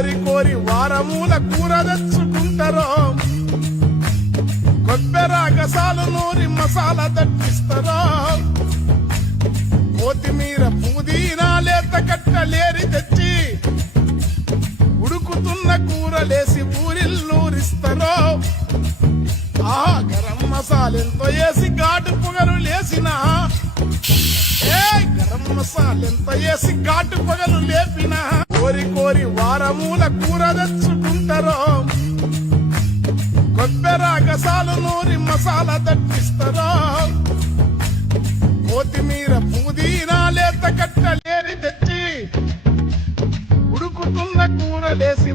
కోరి కోరి వారమూల కూర తెచ్చుకుంటారో కొబ్బెర గసాలు నూరి మసాలా దట్టిస్తారో కొత్తిమీర పుదీనా లేత కట్టలేరి తెచ్చి ఉడుకుతున్న కూరలేసి ఊరిల్లూరిస్తారో ఆ గరం మసాలెంతో వేసి ఘాటు పొగలు లేసిన గరం మసాలెంతో వేసి ఘాటు పొగలు లేపిన కోరి కోరి వారమూల కూర తెచ్చుకుంటారో కొబ్బెర గసాలు నూరి మసాలా దట్టిస్తారో కొత్తిమీర పుదీనా లేత కట్టలేరి తెచ్చి ఉడుకుతున్న కూరలేసి